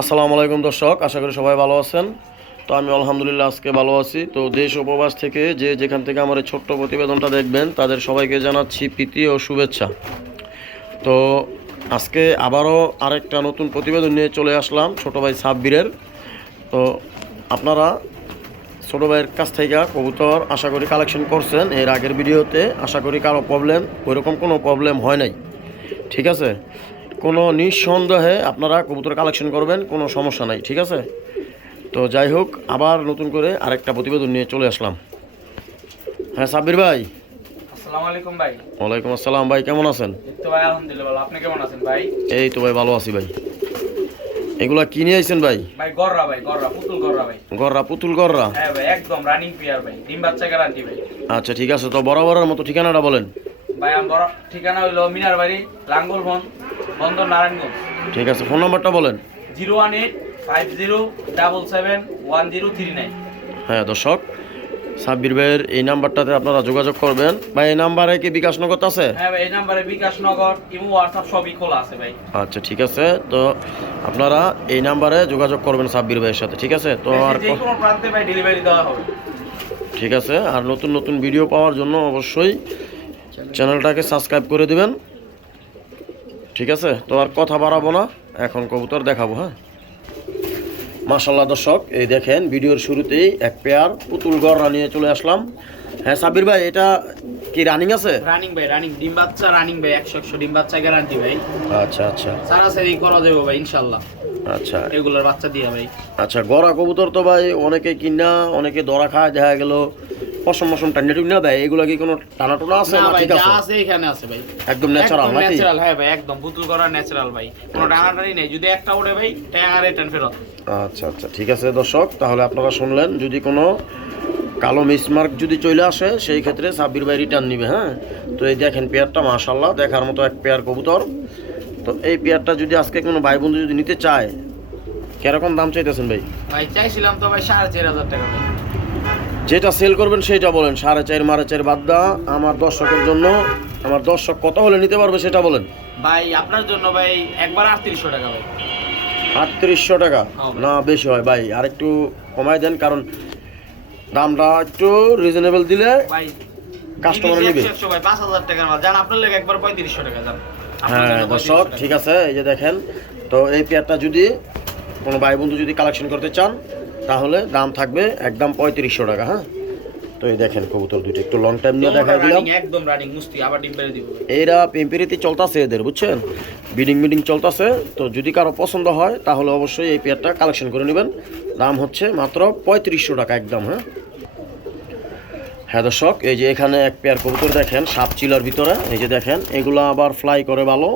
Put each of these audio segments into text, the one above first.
আসসালামু আলাইকুম দর্শক, আশা করি সবাই ভালো আছেন। তো আমি আলহামদুলিল্লাহ আজকে ভালো আছি। তো দেশ উপবাস থেকে যে যেখান থেকে আমার এই ছোট্ট প্রতিবেদনটা দেখবেন, তাদের সবাইকে জানাচ্ছি প্রীতি ও শুভেচ্ছা। তো আজকে আবারও আরেকটা নতুন প্রতিবেদন নিয়ে চলে আসলাম ছোটো ভাই সাব্বিরের। তো আপনারা ছোটো ভাইয়ের কাছ থেকে কবুতর আশা করি কালেকশন করছেন এর আগের ভিডিওতে। আশা করি কারও প্রবলেম ওইরকম কোনো প্রবলেম হয় নাই। ঠিক আছে? কোনো নিঃসন্দেহে আপনারা কবুতর কালেকশন করবেন কোনো সমস্যা নাই ঠিক আছে? তো যাই হোক আবার নতুন করে আরেকটা প্রতিবেদন নিয়ে চলে আসলাম। হ্যাঁ সাব্বির ভাই। ওয়ালাইকুম আসসালাম ভাই কেমন আছেন? এই তো ভাই ভালো। আছি ভাই। এগুলা কি নিয়ে আইছেন ভাই? ভাই গররা ভাই গররা পুতুল গররা ভাই। গররা পুতুল গররা? হ্যাঁ ভাই একদম রানিং প্লেয়ার ভাই ডিম বাচ্চা গ্যারান্টি ভাই। আচ্ছা ঠিক আছে তো বরাবরের মতো ঠিকানাটা বলেন। ভাই আমার ঠিকানা হইল মিনার বাড়ি লাঙ্গল বন বন্দর নারায়ণগঞ্জ ঠিক আছে ফোন নাম্বারটা বলেন। Zero one eight five zero double seven one zero three nine. হ্যাঁ দর্শক সাব্বির ভাইয়ের এই নাম্বারটাতে আপনারা যোগাযোগ করবেন। ভাই এই নাম্বারে কি বিকাশ নগদ আছে? হ্যাঁ ভাই এই নাম্বারে বিকাশ নগর ইমো হোয়াটসঅ্যাপ সবই খোলা আছে ভাই। আচ্ছা ঠিক আছে। তো আপনারা এই নাম্বারে যোগাযোগ করবেন সাব্বির ভাইয়ের সাথে ঠিক আছে? তো আর যে কোনো প্রান্তে ভাই ডেলিভারি দেওয়া হবে। ঠিক আছে আর নতুন নতুন ভিডিও পাওয়ার জন্য অবশ্যই চ্যানেলটাকে সাবস্ক্রাইব করে দিবেন। ঠিক আছে? তো আর কথা বাড়াবো না। এখন কবুতর দেখাবো হ্যাঁ? মাশাল্লাহ দর্শক এই দেখেন ভিডিওর শুরুতেই এক পেয়ার পুতুল গড় নিয়ে চলে আসলাম। হ্যাঁ সাবির ভাই এটা কি রানিং আছে? রানিং ভাই রানিং ডিম বাচ্চা রানিং ভাই একশো একশো ডিম বাচ্চা গ্যারান্টি ভাই। আচ্ছা আচ্ছা। সারাসারি করা যাবে ভাই ইনশাল্লাহ আচ্ছা। এগুলোর বাচ্চা দিয়ে ভাই। আচ্ছা গড়া কবুতর তো ভাই অনেকে কিনা অনেকে দরা খায় দেখা গেল পশম মশম টান্ডা টুন্ডা দেয় এগুলো কি কোনো টানা টোনা আছে না ঠিক আছে? আছে এখানে আছে ভাই। একদম ন্যাচারাল নাকি? ন্যাচারাল হ্যাঁ ভাই একদম পুতুল করা ন্যাচারাল ভাই। কোনো টানাটানি নেই যদি একটা উঠে ভাই ট্যাঙ্গা রিটার্ন ফেরত। আচ্ছা আচ্ছা ঠিক আছে দর্শক তাহলে আপনারা শুনলেন যদি কোনো কালো মিসমার্ক যদি চলে আসে সেই ক্ষেত্রে সাব্বির ভাই রিটার্ন নিবে হ্যাঁ? তো এই দেখেন পেয়ারটা মাশাল্লাহ দেখার মতো এক পেয়ার কবুতর। তো এই পেয়ারটা যদি আজকে কোনো ভাই বন্ধু যদি নিতে চায় কীরকম দাম চাইতেছেন ভাই? ভাই চাইছিলাম তো ভাই সাড়ে চার হাজার টাকা যেটা সেল করবেন সেটা বলেন। সাড়ে চার মারে চার বাদ দা আমার দর্শকের জন্য আমার দর্শক কত হলে নিতে পারবে সেটা বলেন। ভাই আপনার জন্য ভাই একবার আটত্রিশশো টাকা ভাই। আটত্রিশশো টাকা? হ্যাঁ না বেশি হয় ভাই আর একটু কমাই দেন কারণ দামটা একটু রিজনেবল দিলে ভাই Customer নিবে। পাঁচ হাজার টাকার মাল। জান আপনার লেগে একবার পঁয়ত্রিশশো টাকা জান। হ্যাঁ দর্শক ঠিক আছে এই যে দেখেন তো এই পেয়ারটা যদি কোনো ভাই বন্ধু যদি কালেকশন করতে চান তাহলে দাম থাকবে একদম পঁয়ত্রিশশো টাকা হ্যাঁ? তো এই দেখেন কবুতর দুটো একটু লং টাইম নিয়ে দেখা দিলাম। একদম রানিং মুস্তি আবার ডিম দিব। এরা পেম্পেরিতে চলতেছে এদের বুঝছেন? বিডিং মিডিং চলতেছে তো যদি কারও পছন্দ হয় তাহলে অবশ্যই এই পেয়ারটা কালেকশন করে নেবেন। দাম হচ্ছে মাত্র পঁয়ত্রিশশো টাকা একদম হ্যাঁ? হ্যাঁ দর্শক এই যে এখানে এক পেয়ার কবুতর দেখেন সাপ চিলার ভিতরে এই যে দেখেন এগুলো আবার ফ্লাই করে ভালো।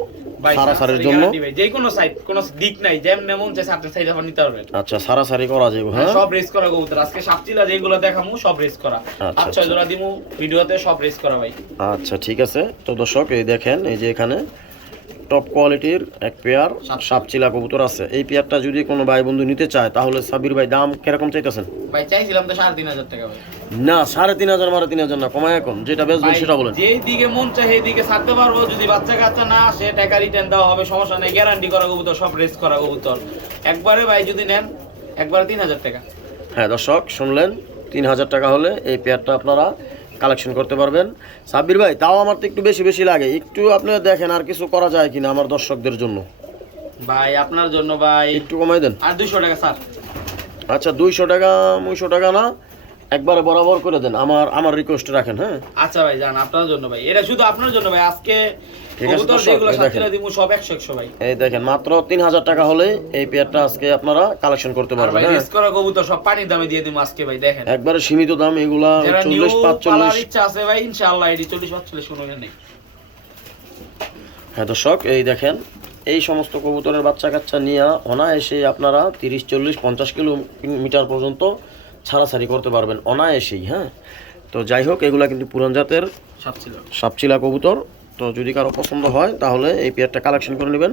জন্য? যে কোনো সাইড কোনো দিক নাই যেমন মন যে আপনি সাইড নিতে পারবেন। আচ্ছা সারাসারি করা যাবে হ্যাঁ? সব রেস করা কবুতর। আজকে সাপচিলা যেগুলো দেখামু সব রেস করা। আচ্ছা, ছয় আচ্ছা। জোড়া দিমু ভিডিওতে সব রেস করা ভাই। আচ্ছা ঠিক আছে। তো দর্শক এই দেখেন এই যে এখানে টপ কোয়ালিটির এক পেয়ার সাপ- সাপচিলা কবুতর আছে। এই পেয়ারটা যদি কোনো ভাই বন্ধু নিতে চায় তাহলে সাবির ভাই দাম কীরকম চাইতেছেন? ভাই চাইছিলাম তো সাড়ে তিন হাজার টাকা না সাড়ে তিন হাজার মারে তিন হাজার না কমায় এখন। যেটা বেচবেন সেটা বলেন। যেই দিকে মন চাই সেই দিকে ছাড়তে পারব। যদি বাচ্চা কাচ্চা না আসে টাকা রিটার্ন দেওয়া হবে সমস্যা নেই। গ্যারান্টি করা কবুতর সব রেস করা কবুতর। একবারে ভাই যদি নেন একবারে তিন হাজার টাকা। হ্যাঁ দর্শক শুনলেন তিন হাজার টাকা হলে এই পেয়ারটা আপনারা কালেকশন করতে পারবেন। সাব্বির ভাই তাও আমার তো একটু বেশি বেশি লাগে। একটু আপনি দেখেন আর কিছু করা যায় কিনা আমার দর্শকদের জন্য। ভাই আপনার জন্য ভাই একটু কমাই দেন। আর দুশো টাকা স্যার। আচ্ছা দুইশো টাকা দুইশো টাকা না? একবারে বরাবর করে দেন আমার আমার রিকোয়েস্ট রাখেন হ্যাঁ? আচ্ছা ভাই যান আপনার জন্য ভাই। এটা শুধু আপনার জন্য ভাই আজকে এই দেখেন। সব একশো একশো ভাই। এই দেখেন মাত্র তিন হাজার টাকা হলে এই পেয়ারটা আজকে আপনারা কালেকশন করতে পারবেন ভাই রেস করা কবুতর সব পানির দামে দিয়ে দিমু আজকে ভাই দেখেন। একবারে সীমিত দাম এগুলা চল্লিশ পাঁচচল্লিশ। ইচ্ছা আছে ভাই ইনশাআল্লাহ এটি চল্লিশ পাঁচচল্লিশ কোনো নেই। হ্যাঁ দর্শক এই দেখেন এই সমস্ত কবুতরের বাচ্চা কাচ্চা নিয়ে অনায়াসে আপনারা তিরিশ চল্লিশ পঞ্চাশ কিলোমিটার পর্যন্ত ছাড়াছাড়ি করতে পারবেন অনায়াসেই হ্যাঁ? তো যাই হোক এগুলো কিন্তু পুরান জাতের সাপচিলা। কবুতর। তো যদি কারও পছন্দ হয় তাহলে এই পেয়ারটা কালেকশন করে নেবেন।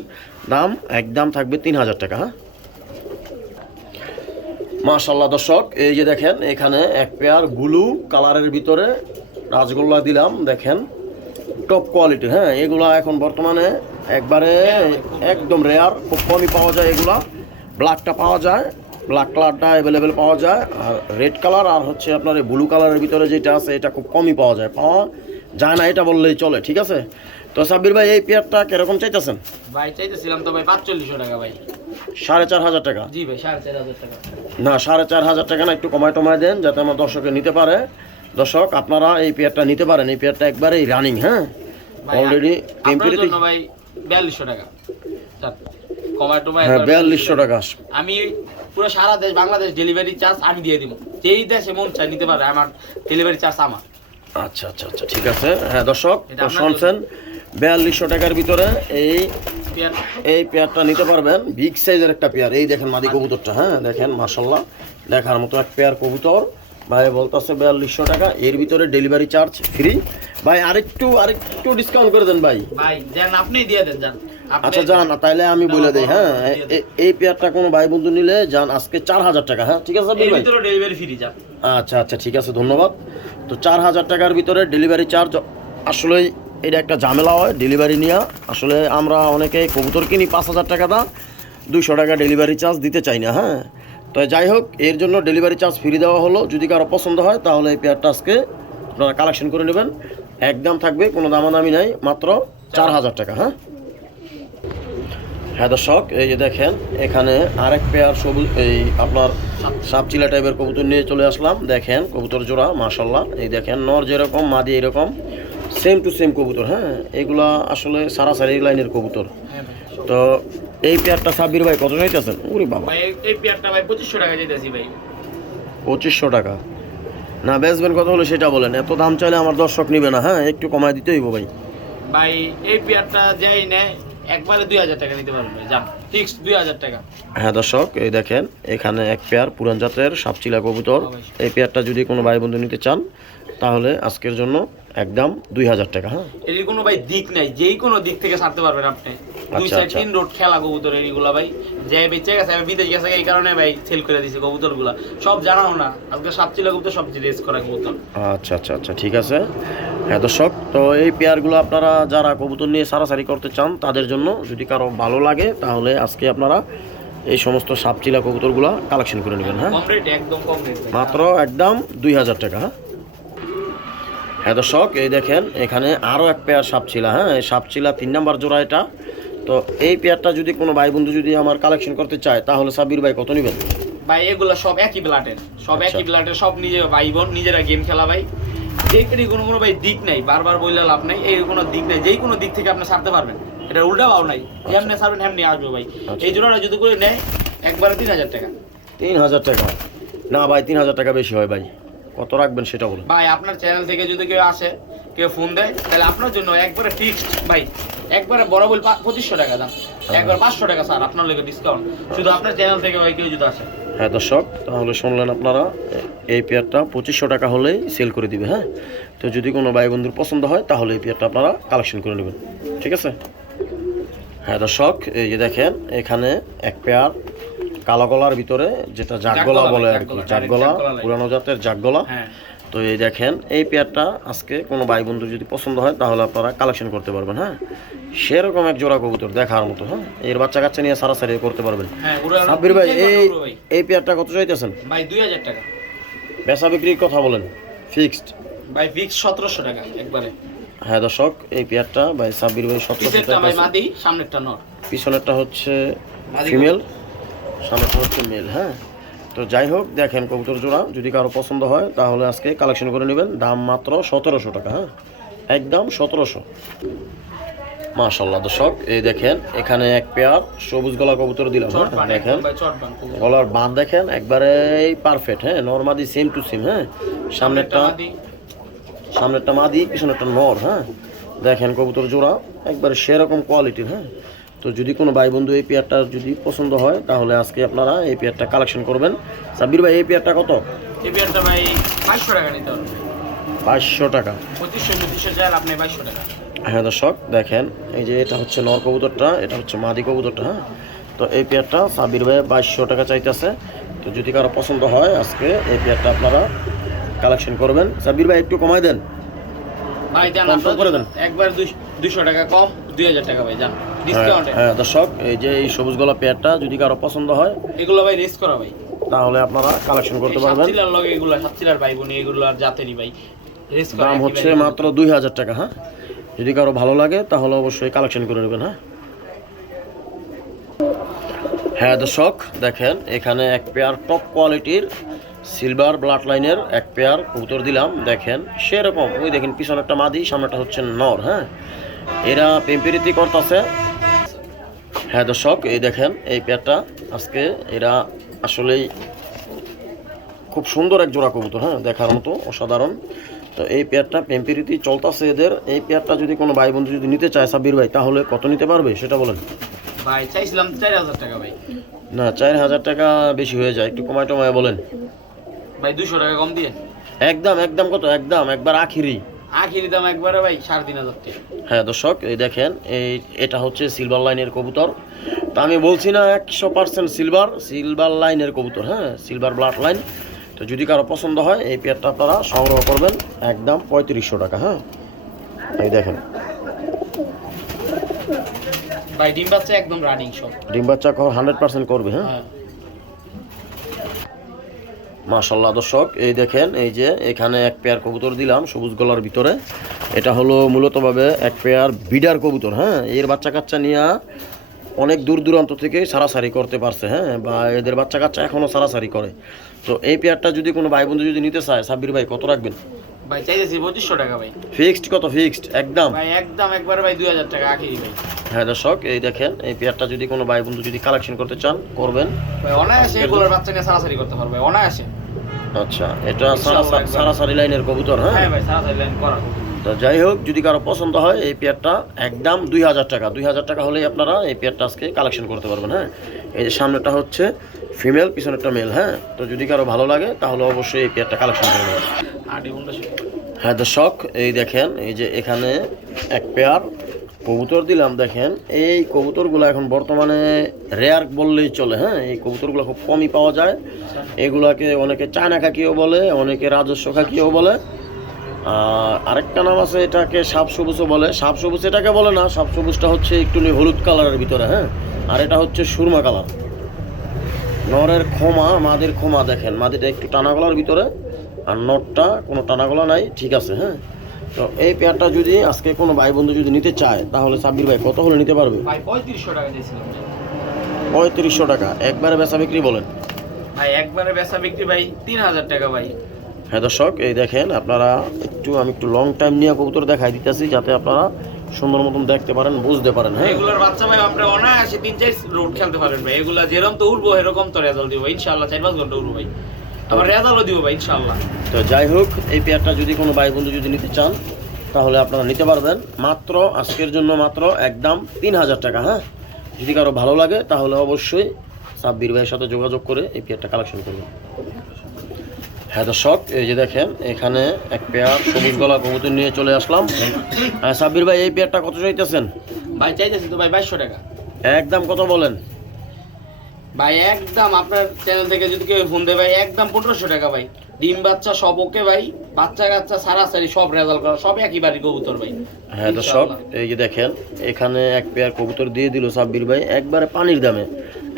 দাম একদম থাকবে তিন হাজার টাকা হ্যাঁ? মাশাল্লাহ দর্শক এই যে দেখেন এখানে এক পেয়ার ব্লু কালারের ভিতরে রাজগোল্লা দিলাম দেখেন টপ কোয়ালিটি হ্যাঁ? এগুলা এখন বর্তমানে একবারে একদম রেয়ার খুব কমই পাওয়া যায় এগুলা। ব্ল্যাকটা পাওয়া যায়। ব্ল্যাক কালারটা অ্যাভেলেবেল পাওয়া যায় আর রেড কালার আর হচ্ছে আপনার এই ব্লু কালারের ভিতরে যেটা আছে এটা খুব কমই পাওয়া যায়। পাওয়া যায় না এটা বললেই চলে ঠিক আছে? তো সাব্বির ভাই এই পেয়ারটা কীরকম চাইতেছেন? ভাই চাইতেছিলাম তো ভাই পাঁচচল্লিশশো টাকা ভাই। সাড়ে চার হাজার টাকা? জি ভাই সাড়ে চার হাজার টাকা। না সাড়ে চার হাজার টাকা না একটু কমায় টমায় দেন যাতে আমার দর্শকে নিতে পারে। দর্শক আপনারা এই পেয়ারটা নিতে পারেন এই পেয়ারটা একবারেই রানিং হ্যাঁ? অলরেডি জন্য ভাই বিয়াল্লিশশো টাকা। কমায় টমায় হ্যাঁ বিয়াল্লিশশো টাকা। আমি পুরো সারা দেশ বাংলাদেশ ডেলিভারি চার্জ আমি দিয়ে দিব। যেই দেশে মন চাই নিতে পারে আমার ডেলিভারি চার্জ আমার। আচ্ছা আচ্ছা আচ্ছা ঠিক আছে। হ্যাঁ দর্শক শুনছেন? বিয়াল্লিশশো টাকার ভিতরে এই এই পেয়ারটা নিতে পারবেন। বিগ সাইজের একটা পেয়ার। এই দেখেন মাদি কবুতরটা হ্যাঁ দেখেন মার্শাল্লাহ দেখার মতো এক পেয়ার কবুতর। ভাই বলতেছে বিয়াল্লিশশো টাকা। এর ভিতরে ডেলিভারি চার্জ ফ্রি ভাই আরেকটু আরেকটু ডিসকাউন্ট করে দেন ভাই। ভাই যান আপনি দিয়ে দেন যান। আচ্ছা যান তাইলে আমি বলে দেই হ্যাঁ? এই পেয়ারটা কোনো ভাই বন্ধু নিলে যান আজকে চার হাজার টাকা হ্যাঁ? ঠিক আছে এর ভাই ভিতরে ডেলিভারি ফ্রি আচ্ছা আচ্ছা ঠিক আছে ধন্যবাদ। তো চার হাজার টাকার ভিতরে ডেলিভারি চার্জ আসলেই এটা একটা ঝামেলা হয় ডেলিভারি নিয়ে। আসলে আমরা অনেকে কবুতর কিনি পাঁচ হাজার টাকা দা দুশো টাকা ডেলিভারি চার্জ দিতে চাই না হ্যাঁ? তো যাই হোক এর জন্য ডেলিভারি চার্জ ফ্রি দেওয়া হলো। যদি কারও পছন্দ হয় তাহলে এই পেয়ারটা আজকে আপনারা কালেকশন করে নেবেন। একদম থাকবে কোনো দামাদামি নাই মাত্র চার হাজার টাকা হ্যাঁ? হ্যাঁ দর্শক এই যে দেখেন এখানে আরেক পেয়ার সবুজ এই আপনার সাপচিলা টাইপের কবুতর নিয়ে চলে আসলাম। দেখেন কবুতর জোড়া মাশাল্লাহ এই দেখেন নর যেরকম মাদি এরকম সেম টু সেম কবুতর হ্যাঁ? এগুলা আসলে সারাসারি লাইনের কবুতর। হ্যাঁ তো এই পেয়ারটা সাব্বির ভাই কত চাইতেছেন? উরি বাবা। এই- পেয়ারটা ভাই পঁচিশশো টাকা যেতেছি ভাই। পঁচিশশো টাকা। না বেচবেন কত হলো সেটা বলেন। এত দাম চাইলে আমার দর্শক নিবে না হ্যাঁ? একটু কমায় দিতে হইব ভাই। ভাই এই পেয়ারটা যেই নেয় একবারে দুই হাজার টাকা নিতে পারবেন যান। ফিক্স দুই হাজার টাকা। হ্যাঁ দর্শক এই দেখেন এখানে এক পেয়ার পুরান জাতের সাপচিলা কবুতর। এই পেয়ারটা যদি কোনো ভাই বন্ধু নিতে চান তাহলে আজকের জন্য একদম দুই হাজার টাকা হ্যাঁ। এর কোনো ভাই দিক নাই যেই কোনো দিক থেকে ছাড়তে পারবেন আপনি। দুই আচ্ছা, সাইড আচ্ছা। তিন রোড খেলা কবুতর এইগুলা ভাই। যে বেঁচে গেছে আমি বিদেশ গেছে এই কারণে ভাই সেল করে দিছি কবুতরগুলা সব জানাও না। আজকে সাপচিলা কবুতর সব রেস করা কবুতর। আচ্ছা আচ্ছা আচ্ছা ঠিক আছে। হ্যাঁ দর্শক তো এই পেয়ারগুলো আপনারা যারা কবুতর নিয়ে সারাসারি করতে চান তাদের জন্য যদি কারও ভালো লাগে তাহলে আজকে আপনারা এই সমস্ত সাপচিলা কবুতরগুলো কালেকশন করে নেবেন হ্যাঁ? মাত্র একদম দুই হাজার টাকা হ্যাঁ? হ্যাঁ দর্শক এই দেখেন এখানে আরও এক পেয়ার সাপচিলা হ্যাঁ? এই সাপচিলা তিন নাম্বার জোড়া এটা। তো এই পেয়ারটা যদি কোনো ভাই বন্ধু যদি আমার কালেকশন করতে চায় তাহলে সাব্বির ভাই কত নেবেন? ভাই এগুলা সব একই ব্লাডের সব আচ্ছা। একই ব্লাডের সব নিজে ভাই বোন নিজেরা গেম খেলা ভাই। যেখানে কোনো কোনো ভাই দিক নাই বারবার বললে লাভ নাই এই কোনো দিক নাই যেই কোনো দিক থেকে আপনি ছাড়তে পারবেন। এটা উল্টা ভাও নাই যেমনি ছাড়বেন হেমনি আসবে ভাই। আচ্ছা। এই জোড়াটা যদি করে নেয় একবারে তিন হাজার টাকা। তিন হাজার টাকা। না ভাই তিন হাজার টাকা বেশি হয় ভাই। কত রাখবেন সেটা বলুন। ভাই আপনার চ্যানেল থেকে যদি কেউ আসে কেউ ফোন দেয় তাহলে আপনার জন্য একবারে ফিক্সড ভাই একবারে বরাবর পা- পঁচিশশো টাকা দাম। একবার পাঁচশো টাকা স্যার আপনার লেগে ডিসকাউন্ট শুধু আপনার চ্যানেল থেকে ভাই কেউ যদি আসে। হ্যাঁ দর্শক তাহলে শুনলেন আপনারা এই পেয়ারটা পঁচিশশো টাকা হলেই সেল করে দিবে হ্যাঁ? তো যদি কোনো ভাই বন্ধুর পছন্দ হয় তাহলে এই পেয়ারটা আপনারা কালেকশন করে নেবেন। ঠিক আছে? হ্যাঁ দর্শক এই যে দেখেন এখানে এক পেয়ার কালো গলার ভিতরে যেটা জাগগলা বলে আর কি জাগগলা, পুরানো জাতের জাগগলা হ্যাঁ। তো এই দেখেন এই পেয়ারটা আজকে কোনো ভাই বন্ধু যদি পছন্দ হয় তাহলে আপনারা কালেকশন করতে পারবেন হ্যাঁ? সেরকম এক জোড়া কবুতর দেখার মতো হ্যাঁ? এর বাচ্চা কাচ্চা নিয়ে সারাসারি করতে পারবেন। হ্যাঁ সাব্বির ভাই এই এই পেয়ারটা কত চাইতেছেন? ভাই দুই হাজার টাকা। বেচা বিক্রির কথা বলেন ফিক্সড ভাই ফিক্স সতেরোশো টাকা একবারে। হ্যাঁ দর্শক এই পেয়ারটা ভাই সাব্বির ভাই সতেরোশো টাকা সামনেরটা নর পিছনেরটা হচ্ছে ফিমেল সামনেরটা হচ্ছে মেল হ্যাঁ? তো যাই হোক দেখেন কবুতর জোড়া যদি কারও পছন্দ হয় তাহলে আজকে কালেকশন করে নেবেন। দাম মাত্র সতেরোশো টাকা হ্যাঁ? একদম সতেরোশো। মাশাল্লাহ দর্শক এই দেখেন এখানে এক পেয়ার সবুজ গলা কবুতর দিলাম হ্যাঁ? দেখেন। গলার বান দেখেন একবারে পারফেক্ট হ্যাঁ? নর্মাদি সেম টু সেম হ্যাঁ? সামনেরটা সামনেরটা মাদি। পিছনেরটা নর হ্যাঁ? দেখেন কবুতর জোড়া একবারে সেরকম কোয়ালিটির হ্যাঁ? তো যদি কোনো ভাই বন্ধু এই পেয়ারটা যদি পছন্দ হয় তাহলে আজকে আপনারা এই পেয়ারটা কালেকশন করবেন। সাব্বির ভাই এই পেয়ারটা কত? এই পেয়ারটা ভাই বাইশশো টাকা নিতে হবে। বাইশশো টাকা। পঁচিশশো পঁচিশশো চাল আপনি বাইশশো টাকা। হ্যাঁ দর্শক দেখেন এই যে এটা হচ্ছে নর কবুতরটা এটা হচ্ছে মাদি কবুতরটা হ্যাঁ? তো এই পেয়ারটা সাব্বির ভাই বাইশশো টাকা চাইতেছে। তো যদি কারও পছন্দ হয় আজকে এই পেয়ারটা আপনারা কালেকশন করবেন। সাব্বির ভাই একটু কমাই দেন। ভাই কম করে জন্য একবার দুইশো টাকা কম দুই হাজার টাকা ভাই যান হ্যাঁ দর্শক এই যে এই সবুজ গলা পেয়ারটা যদি কারও পছন্দ হয় এগুলো ভাই রেস করা ভাই। তাহলে আপনারা কালেকশন করতে পারবেন। সাতচিলার লগে এগুলো সাতচিলার ভাই বোন এগুলো আর জাতেরই ভাই। রেস করা দাম হচ্ছে মাত্র দুই হাজার টাকা হ্যাঁ? যদি কারও ভালো লাগে তাহলে অবশ্যই কালেকশন করে নেবেন হ্যাঁ? হ্যাঁ দর্শক দেখেন এখানে এক পেয়ার টপ কোয়ালিটির সিলভার ব্লাড লাইনের এক পেয়ার কবুতর দিলাম। দেখেন সেরকম। ওই দেখেন পিছনে একটা মাদি সামনেটা হচ্ছে নর হ্যাঁ? এরা পেম্পিরিতি করতেছে। হ্যাঁ দর্শক এই দেখেন এই পেয়ারটা আজকে এরা আসলেই খুব সুন্দর এক জোড়া কবুতর হ্যাঁ দেখার মতো অসাধারণ। তো এই পেয়ারটা পেম্পিরিতি চলতেছে এদের। এই পেয়ারটা যদি কোনো ভাই বন্ধু যদি নিতে চায় সাব্বির ভাই তাহলে কত নিতে পারবে সেটা বলেন। ভাই চাইছিলাম চার হাজার টাকা ভাই। না চার হাজার টাকা বেশি হয়ে যায় একটু কমায় টমায় বলেন। ভাই দুশো টাকা কম দিয়ে। একদম একদম কত? একদম একবার আখিরি। আখিরি দাম একবারে ভাই সাড়ে তিন হাজার টাকা। হ্যাঁ দর্শক এই দেখেন এই এটা হচ্ছে সিলভার লাইনের কবুতর। তা আমি বলছি না একশো পার্সেন্ট সিলভার সিলভার লাইনের কবুতর হ্যাঁ সিলভার ব্লাড লাইন তো যদি কারও পছন্দ হয় এই পেয়ারটা আপনারা সংগ্রহ করবেন একদম পঁয়ত্রিশশো টাকা হ্যাঁ। এই দেখেন। ভাই ডিম বাচ্চা একদম রানিং সব। ডিম বাচ্চা হান্ড্রেড পার্সেন্ট করবে হ্যাঁ। হ্যাঁ। মাশাল্লাহ দর্শক, এই দেখেন, এই যে এখানে এক পেয়ার কবুতর দিলাম সবুজ গলার ভিতরে। এটা হলো মূলতভাবে এক পেয়ার বিডার কবুতর হ্যাঁ? এর বাচ্চা কাচ্চা নিয়ে অনেক দূর দূরান্ত থেকে সারাসারি করতে পারছে হ্যাঁ? বা এদের বাচ্চা কাচ্চা এখনও সারাসারি করে। তো এই পেয়ারটা যদি কোনো ভাই বন্ধু যদি নিতে চায়, সাব্বির ভাই, কত রাখবেন? ভাই চাইতেছি পঁচিশশো টাকা ভাই। ফিক্সড কত ফিক্সড একদম? ভাই একদম একবারে ভাই দুই হাজার টাকা আখিরি ভাই। হ্যাঁ দর্শক এই দেখেন এই পেয়ারটা যদি কোনো ভাই বন্ধু যদি কালেকশন করতে চান করবেন। ভাই অনায়াসে এগুলোর বাচ্চা নিয়ে সারাসারি করতে পারবে অনায়াসে। আচ্ছা এটা। সারাসারি লাইনের কবুতর হ্যাঁ? হ্যাঁ ভাই সারাসারি লাইন করা। তো যাই হোক যদি কারও পছন্দ হয় এই পেয়ারটা একদম দুই হাজার টাকা। দুই হাজার টাকা হলেই আপনারা এই পেয়ারটা আজকে কালেকশন করতে পারবেন হ্যাঁ? এই যে সামনেটা হচ্ছে ফিমেল পিছনেরটা মেল হ্যাঁ? তো যদি কারও ভালো লাগে তাহলে অবশ্যই এই পেয়ারটা কালেকশন করবেন আটি বন্ধু হ্যাঁ দর্শক এই দেখেন এই যে এখানে এক পেয়ার কবুতর দিলাম দেখেন। এই কবুতরগুলো এখন বর্তমানে রেয়ার বললেই চলে হ্যাঁ? এই কবুতরগুলো খুব কমই পাওয়া যায়। এগুলাকে অনেকে চায়না খাকিও বলে অনেকে রাজস্ব খাকিও বলে। আর আরেকটা নাম আছে এটাকে সাপ সবুজও বলে। সাপ সবুজ এটাকে বলে না সাপ সবুজটা হচ্ছে একটু হলুদ কালারের ভিতরে হ্যাঁ? আর এটা হচ্ছে সুরমা কালার নরের খোমা মাদের খোমা দেখেন। মাদিটা একটু টানা গলার ভিতরে আর নটটা কোনো টানা গলা নাই ঠিক আছে হ্যাঁ? তো এই পেয়ারটা যদি আজকে কোনো ভাই বন্ধু যদি নিতে চায় তাহলে সাব্বির ভাই কত হলে নিতে পারবে? পঁয়ত্রিশশো টাকা দিয়েছিলাম। পঁয়ত্রিশশো টাকা। একবারে বেচা বিক্রি বলেন। ভাই একবারে বেচা বিক্রি ভাই তিন হাজার টাকা ভাই। হ্যাঁ দর্শক এই দেখেন আপনারা একটু আমি একটু লং টাইম নিয়ে কবুতর দেখাই দিতেছি যাতে আপনারা সুন্দর মতন দেখতে পারেন বুঝতে পারেন হ্যাঁ। এগুলোর বাচ্চা ভাই আপনি অনায়াসে তিন চার রোড খেলতে পারেন ভাই। এগুলা যেরকম তো উঠবো এরকম তো রেজাল্ট দিব। ইনশাল্লাহ চার পাঁচ ঘণ্টা উঠবো ভাই। আমার রেজাল্টও দিব ভাই ইনশাল্লাহ তো যাই হোক এই পেয়ারটা যদি কোনো ভাই বন্ধু যদি নিতে চান তাহলে আপনারা নিতে পারবেন। মাত্র আজকের জন্য মাত্র একদম তিন হাজার টাকা হ্যাঁ। যদি কারও ভালো লাগে তাহলে অবশ্যই সাব্বির ভাইয়ের সাথে যোগাযোগ করে এই পেয়ারটা কালেকশন করবেন। হ্যাঁ দর্শক এই যে দেখেন এখানে এক পেয়ার সবুজ গলা কবুতর নিয়ে চলে আসলাম। হ্যাঁ সাব্বির ভাই এই পেয়ারটা কত চাইতেছেন? ভাই চাইতেছি তো ভাই বাইশশো টাকা। একদম কত বলেন? ভাই একদম আপনার চ্যানেল থেকে যদি কেউ ফোন দেয় ভাই একদম পনেরোশো টাকা ভাই। ডিম বাচ্চা সব ওকে ভাই। বাচ্চা কাচ্চা সারাসারি সব রেজাল্ট করা সব একই বাড়ি কবুতর ভাই। হ্যাঁ দর্শক এই যে দেখেন এখানে এক পেয়ার কবুতর দিয়ে দিল সাব্বির ভাই একবারে পানির দামে।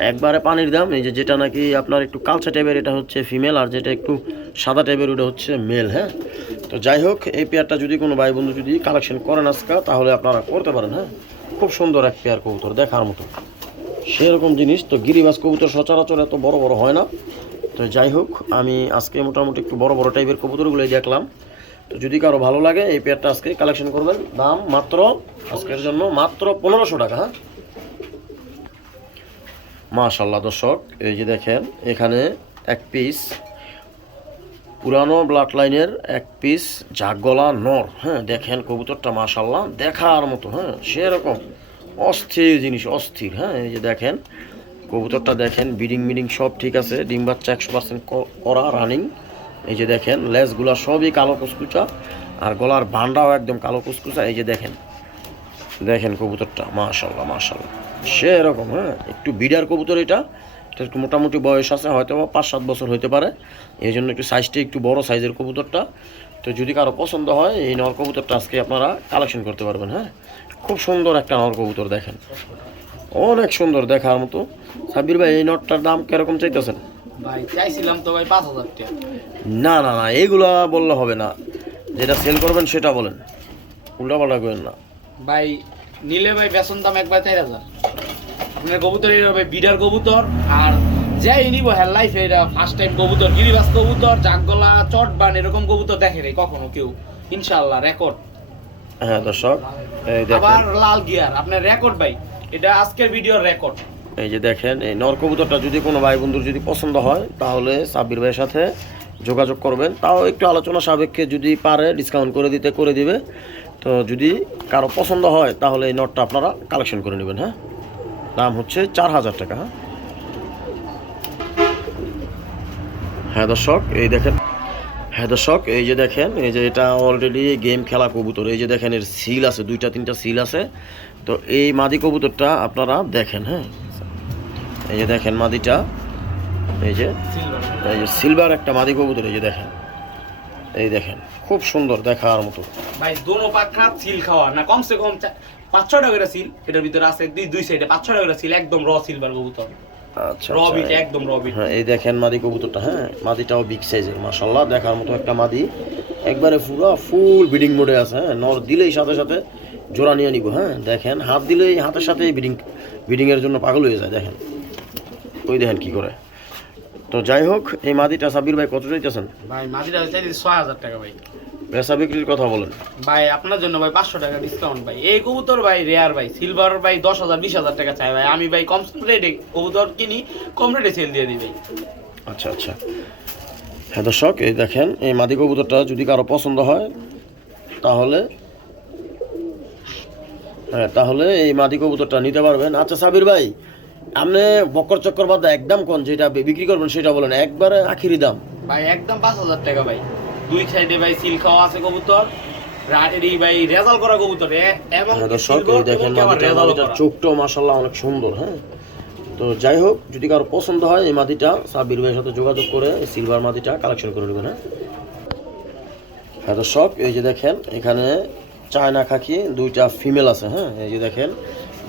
একবারে পানির দাম এই যে যেটা নাকি আপনার একটু কালচা টাইপের এটা হচ্ছে ফিমেল আর যেটা একটু সাদা টাইপের ওটা হচ্ছে মেল হ্যাঁ? তো যাই হোক, এই পেয়ারটা যদি কোনো ভাই বন্ধু যদি কালেকশন করেন আজকা, তাহলে আপনারা করতে পারেন হ্যাঁ? খুব সুন্দর এক পেয়ার কবুতর, দেখার মতো। সেরকম জিনিস, তো গিরিবাজ কবুতর সচরাচর এত বড় বড় হয় না। তো যাই হোক, আমি আজকে মোটামুটি একটু বড় বড় টাইপের কবুতরগুলোই দেখলাম। তো যদি কারও ভালো লাগে, এই পেয়ারটা আজকে কালেকশন করবেন। দাম মাত্র, আজকের জন্য মাত্র পনেরোশো টাকা হ্যাঁ? মাশাল্লাহ দর্শক, এই যে দেখেন, এখানে এক পিস পুরানো ব্লাড লাইনের এক পিস ঝাকগলা নর হ্যাঁ দেখেন কবুতরটা মাশাল্লাহ দেখার মতো হ্যাঁ সেরকম অস্থির জিনিস, অস্থির হ্যাঁ এই যে দেখেন, কবুতরটা দেখেন বিডিং মিডিং সব ঠিক আছে, ডিম বাচ্চা একশো পার্সেন্ট করা রানিং এই যে দেখেন, লেজগুলা সবই কালো কুচকুচা আর গলার ভান্ডাও একদম কালো কুচকুচা এই যে দেখেন দেখেন কবুতরটা মাশাল্লাহ মাশাল্লাহ সেরকম হ্যাঁ একটু বিডার কবুতর এটা এটা একটু মোটামুটি বয়স আছে হয়তো বা পাঁচ সাত বছর হতে পারে। এই জন্য একটু সাইজটা একটু বড় সাইজের কবুতরটা। তো যদি কারও পছন্দ হয় এই নর কবুতরটা আজকে আপনারা কালেকশন করতে পারবেন হ্যাঁ? খুব সুন্দর একটা নর কবুতর দেখেন। অনেক সুন্দর দেখার মতো। সাব্বির ভাই এই নটটার দাম কীরকম চাইতেছেন? না না না এইগুলা বললে হবে না। যেটা সেল করবেন সেটা বলেন। উল্টাপাল্টা করেন না। ভাই নিলে ভাই বেতন দাম একবার চার হাজার। আপনার কবুতর ভাই বিডার কবুতর আর যাই নিব হ্যাঁ লাইফ এটা ফার্স্ট টাইম কবুতর গিরিবাস কবুতর জাগগলা চটবান এরকম কবুতর দেখে রে কখনো কেউ। ইনশাল্লাহ রেকর্ড হ্যাঁ দর্শক আবার লাল গিয়ার আপনার রেকর্ড ভাই। এটা আজকের ভিডিওর রেকর্ড এই যে দেখেন এই নর কবুতরটা যদি কোনো ভাই বন্ধুর যদি পছন্দ হয় তাহলে সাব্বির ভাইয়ের সাথে যোগাযোগ করবেন। তাও একটু আলোচনা সাপেক্ষে যদি পারে ডিসকাউন্ট করে দিতে করে দিবে। তো যদি কারও পছন্দ হয় তাহলে এই নটটা আপনারা কালেকশন করে নেবেন হ্যাঁ? দাম হচ্ছে চার হাজার টাকা। হ্যাঁ দর্শক, এই দেখেন হ্যাঁ দর্শক, এই যে দেখেন, এই যে এটা অলরেডি গেম খেলা কবুতর, এই যে দেখেন এর সিল আছে, দুইটা তিনটা সিল আছে। তো এই মাদি কবুতরটা আপনারা দেখেন হ্যাঁ। এই যে দেখেন মাদিটা, এই যে এই যে সিলভার একটা মাদি কবুতর, এই যে দেখেন। এই দেখেন, খুব সুন্দর দেখার মতো। ভাই, দোনো পাখা সিল খাওয়া, না কমসে কম চা- পাঁচ ছটা করে সিল এটার ভিতরে আছে দুই দুই সাইডে পাঁচ ছটা করে সিল একদম র সিলভার কবুতর। আচ্ছা র আচ্ছা। একদম র বিট হ্যাঁ এই দেখেন মাদি কবুতরটা হ্যাঁ মাদিটাও বিগ সাইজের মাশাল্লাহ দেখার মতো একটা মাদি। একবারে পুরো ফুল বিডিং মোডে আছে হ্যাঁ নর দিলেই সাথে সাথে জোড়া নিয়ে নিব হ্যাঁ দেখেন হাত দিলেই হাতের সাথে বিডিং বিডিংয়ের জন্য পাগল হয়ে যায় দেখেন। ওই দেখেন কি করে। তো যাই হোক এই মাদিটা সাবির ভাই কত চাইতেছেন? ভাই মাদিটা চাইছি ছয় হাজার টাকা ভাই। বেচা বিক্রির কথা বলেন। ভাই আপনার জন্য ভাই পাঁচশো টাকা ডিসকাউন্ট ভাই। এই কবুতর ভাই রেয়ার ভাই সিলভার ভাই দশ হাজার বিশ হাজার টাকা চাই ভাই। আমি ভাই কম রেটে কবুতর কিনি কম রেটে সেল দিয়ে দিই ভাই। আচ্ছা আচ্ছা। হ্যাঁ দর্শক এই দেখেন এই মাদি কবুতরটা যদি কারও পছন্দ হয় তাহলে হ্যাঁ তাহলে এই মাদি কবুতরটা নিতে পারবেন। আচ্ছা সাবির ভাই আপনি বকর চক্কর বাদ একদম কোন যেটা বিক্রি করবেন সেটা বলেন। একবারে আখিরি দাম। ভাই একদম পাঁচ হাজার টাকা ভাই। দুই সাইডে ভাই সিল খাওয়া আছে কবুতর রাটেরই ভাই রেজাল্ট করা কবুতর এবং হ্যাঁ দর্শক এই দেখেন চোখটাও মাসাল্লাহ অনেক সুন্দর হ্যাঁ। তো যাই হোক যদি কারও পছন্দ হয় এই মাদিটা সাবির ভাইয়ের সাথে যোগাযোগ করে সিলভার মাদিটা কালেকশন করে নেবেন হ্যাঁ। হ্যাঁ দর্শক এই যে দেখেন এখানে চায়না খাকি দুইটা ফিমেল আছে হ্যাঁ। এই যে দেখেন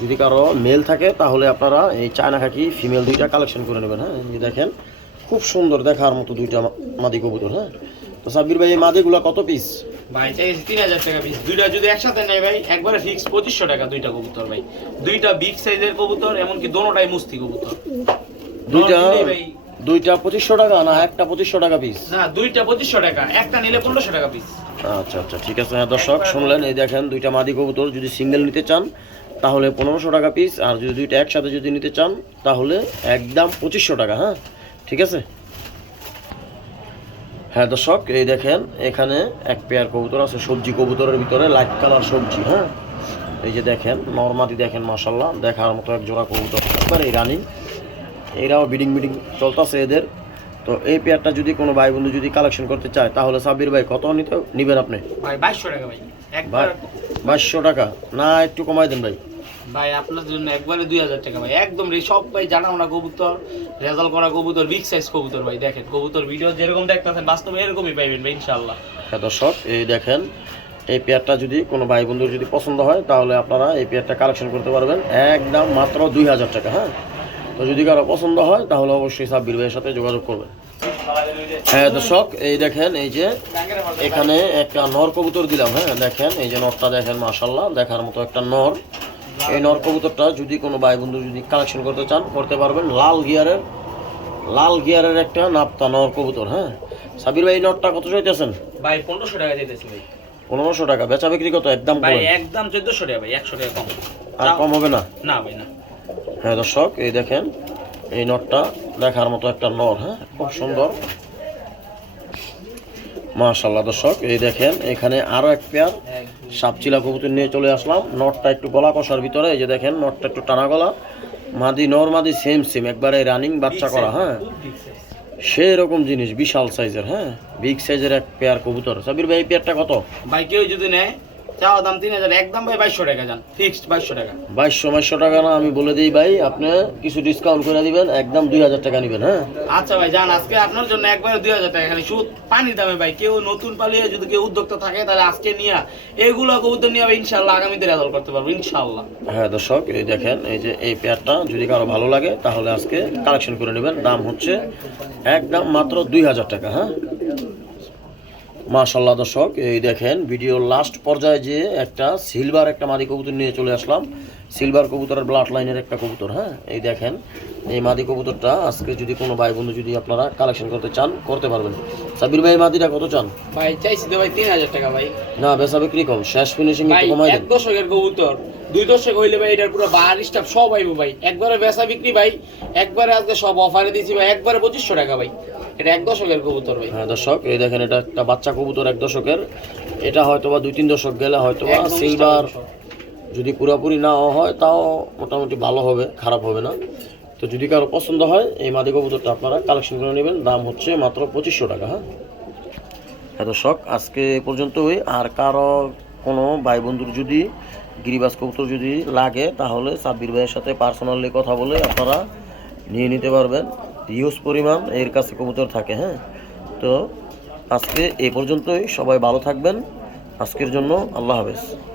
যদি কারও মেল থাকে তাহলে আপনারা এই চায়না খাকি ফিমেল দুইটা কালেকশন করে নেবেন হ্যাঁ। এই যে দেখেন খুব সুন্দর দেখার মতো দুইটা মাদি কবুতর হ্যাঁ। তো সাব্বির ভাই এই মাদিগুলো কত পিস ভাই চাইছি তিন হাজার টাকা পিস দুইটা যদি একসাথে নেয় ভাই একবারে ফিক্স পঁচিশশো টাকা দুইটা কবুতর ভাই। দুইটা বিগ সাইজের কবুতর এমনকি দোনোটাই মুস্তি কবুতর। দুইটা ভাই। দুইটা পঁচিশশো টাকা না একটা পঁচিশশো টাকা পিস না দুইটা পঁচিশশো টাকা একটা নিলে পনেরোশো টাকা পিস আচ্ছা আচ্ছা ঠিক আছে। হ্যাঁ দর্শক শুনলেন এই দেখেন দুইটা মাদি কবুতর যদি সিঙ্গেল নিতে চান তাহলে পনেরোশো টাকা পিস আর যদি দুইটা একসাথে যদি নিতে চান তাহলে একদম পঁচিশশো টাকা হ্যাঁ? ঠিক আছে? হ্যাঁ দর্শক এই দেখেন এখানে এক পেয়ার কবুতর আছে সবজি কবুতরের ভিতরে লাইট কালার সবজি হ্যাঁ? এই যে দেখেন নর্মাদি দেখেন মাসাল্লাহ দেখার মতো এক জোড়া কবুতর একবার এই রানিং। এরাও বিডিং বিডিং চলতেছে এদের। তো এই পেয়ারটা যদি কোনো ভাই বন্ধু যদি কালেকশন করতে চায় তাহলে সাব্বির ভাই কত নিতে নিবেন আপনি? বাইশশো টাকা ভাই। বাইশশো টাকা। না একটু কমাই দেন ভাই। ভাই, আপনার জন্য একবারে দুই হাজার টাকা ভাই। একদম রে, সব ভাই জানা না কবুতর, রেজাল্ট করা কবুতর বিগ সাইজ কবুতর ভাই, দেখেন, কবুতর ভিডিও যেরকম দেখতেছেন, বাস্তবে এরকমই পাইবেন ভাই ইনশাল্লাহ হ্যাঁ দর্শক, এই দেখেন, এই পেয়ারটা যদি কোনো ভাই বন্ধুর যদি পছন্দ হয়, তাহলে আপনারা এই পেয়ারটা কালেকশন করতে পারবেন। একদম মাত্র দুই হাজার টাকা হ্যাঁ? তো যদি কারও পছন্দ হয়, তাহলে অবশ্যই সাব্বির ভাইয়ের সাথে যোগাযোগ করবেন। হ্যাঁ দর্শক, এই দেখেন, এই যে এখানে একটা নর কবুতর দিলাম হ্যাঁ? দেখেন, এই যে নরটা দেখেন মাশাল্লাহ দেখার মতো একটা নর। এই নর কবুতরটা যদি কোনো ভাই বন্ধু যদি কালেকশন করতে চান করতে পারবেন। লাল গিয়ারের লাল গিয়ারের একটা নাপ্তা নর কবুতর হ্যাঁ? সাবির ভাই নরটা কত চাইতেছেন? ভাই পনেরোশো টাকা যেতেছি ভাই। পনেরোশো টাকা। বেচা বিক্রি কত? একদম ভাই একদম চোদ্দশো টাকা ভাই একশো টাকা কম। আর কম হবে না? না ভাই না। হ্যাঁ দর্শক এই দেখেন এই নটটা দেখার মতো একটা নর হ্যাঁ? খুব সুন্দর। মাশাল্লাহ দর্শক এই দেখেন এখানে আরও এক পেয়ার সাপচিলা কবুতর নিয়ে চলে আসলাম। নটটা একটু গলা কষার ভিতরে এই যে দেখেন নটটা একটু টানা গলা। মাদি নর মাদি সেম সেম একবারে রানিং বাচ্চা করা হ্যাঁ। সেই রকম জিনিস বিশাল সাইজের হ্যাঁ। বিগ সাইজের এক পেয়ার কবুতর। সাবির ভাই এই পেয়ারটা কত? ভাই কেউ যদি নেয় চাওয়া দাম তিন হাজার একদম ভাই বাইশশো টাকা যান ফিক্সড বাইশশো টাকা। বাইশশো বাইশশো টাকা না আমি বলে দিই ভাই আপনি কিছু ডিসকাউন্ট করে দিবেন একদম দুই হাজার টাকা নেবেন হ্যাঁ? আচ্ছা ভাই যান আজকে আপনার জন্য একবারে দুই হাজার টাকা খালি। শুধু পানির দামে ভাই কেউ নতুন পালিয়ে যদি কেউ উদ্যোক্তা থাকে তাহলে আজকে নিয়ে এগুলো কবুতর নিয়ে ইনশাল্লাহ আগামীতে রেজাল্ট করতে পারব ইনশাল্লাহ হ্যাঁ দর্শক এই দেখেন এই যে এই পেয়ারটা যদি কারও ভালো লাগে তাহলে আজকে কালেকশন করে নেবেন। দাম হচ্ছে একদম মাত্র দুই হাজার টাকা হ্যাঁ? মাশাল্লাহ দর্শক এই দেখেন ভিডিওর লাস্ট পর্যায়ে যে একটা সিলভার একটা মাদি কবুতর নিয়ে চলে আসলাম। সিলভার কবুতরের ব্লাড লাইনের একটা কবুতর হ্যাঁ? এই দেখেন এই মাদি কবুতরটা আজকে যদি কোনো ভাই বন্ধু যদি আপনারা কালেকশন করতে চান করতে পারবেন। সাবির ভাই মাদিটা কত চান? ভাই চাইছি তো ভাই তিন হাজার টাকা ভাই। না বেচা বিক্রি কম শেষ ফিনিশিং একটু কমাই এক দেন দশকের কবুতর। দুই দশক হইলে ভাই এটার পুরো বার স্টাফ সব আইবো ভাই। একবারে বেচা বিক্রি ভাই একবারে আজকে সব অফারে দিছি ভাই একবারে পঁচিশশো টাকা ভাই। এটা এক দশকের কবুতর ভাই। হ্যাঁ দর্শক এই দেখেন এটা একটা বাচ্চা কবুতর এক দশকের। এটা হয়তো বা দুই তিন দশক গেলে হয়তো বা সিলভার যদি পুরোপুরি নাও হয় তাও মোটামুটি ভালো হবে খারাপ হবে না। তো যদি কারও পছন্দ হয় এই মাদি কবুতরটা আপনারা কালেকশন করে নেবেন। দাম হচ্ছে মাত্র পঁচিশশো টাকা হ্যাঁ? হ্যাঁ দর্শক আজকে এ পর্যন্তই। আর কারও কোনো ভাই বন্ধুর যদি গিরিবাস কবুতর যদি লাগে তাহলে সাব্বির ভাইয়ের সাথে পার্সোনালি কথা বলে আপনারা নিয়ে নিতে পারবেন। ইউজ পরিমাণ এর কাছে কবুতর থাকে হ্যাঁ? তো আজকে এ পর্যন্তই। সবাই ভালো থাকবেন। আজকের জন্য আল্লাহ হাফেজ।